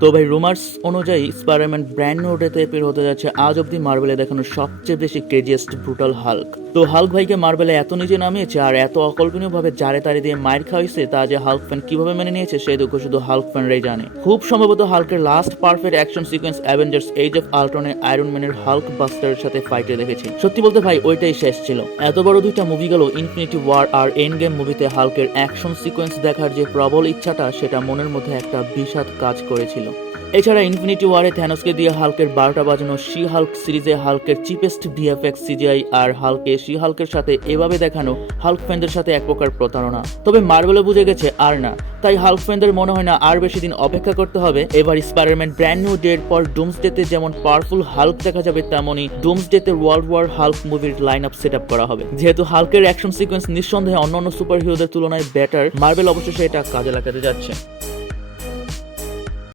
তো ভাই রুমার্স অনুযায়ী স্পাইডারম্যান ব্র্যান্ড নিউ ডেতে অ্যাপিয়ার হতে যাচ্ছে আজ অব্দি মার্বেলে দেখানো সবচেয়ে বেশি ক্রেজিয়েস্ট ব্রুটাল হাল্ক। তো হাল্ক ভাইকে মার্বেলে এত নিচে নামিয়েছে আর এত অকল্পনীয়ভাবে জারে তারে দিয়ে মায়ের খাওয়াইছে তা যে হাল্ক ফ্যান কিভাবে মেনে নিয়েছে সেই দুঃখ শুধু হাল্ক ফ্যানরাই জানে। খুব সম্ভবত হাল্কের last perfect action sequence Avengers Age of আল্ট্রনে আয়রন ম্যানের হাল্ক বাস্টারের সাথে ফাইটে দেখেছি। সত্যি বলতে ভাই ওইটাই শেষ ছিল। এত বড় দুইটা মুভি গেল, ইনফিনিটি ওয়ার আর এন্ড গেম মুভিতে হাল্কের অ্যাকশন সিকোয়েন্স দেখার যে প্রবল ইচ্ছাটা সেটা মনের মধ্যে একটা বিষাদ কাজ করেছিল। এছাড়া ইনফিনিটি ওয়ারে থ্যানোসকে দিয়ে হাল্কের 12টা বাজানো শি হাল্ক সিরিজে হাল্কের চিপেস্ট ভিএফএক্স সিজিআই আর হাল্কে শি হাল্কের সাথে এভাবে দেখানো হাল্ক ফ্যানদের সাথে এক প্রকার প্রতারণা। তবে মার্বেলে বুঝে গেছে আর না, তাই হাল্ক ফ্যানদের মনে হয় না আর বেশি দিন অপেক্ষা করতে হবে। এবার স্পাইডারম্যান ব্র্যান্ড নিউ ডের পর ডুমসডেতে যেমন পাওয়ারফুল হাল্ক দেখা যাবে তেমনই ডুমসডেতে ওয়ার্ল্ড ওয়ার হাল্ক মুভির লাইন আপ সেট আপ করা হবে। যেহেতু হাল্কের অ্যাকশন সিকোয়েন্স নিঃসন্দেহে অন্যান্য সুপার হিরোদের তুলনায় বেটার, মার্বেল অবশ্যই এটা কাজে লাগাতে যাচ্ছে।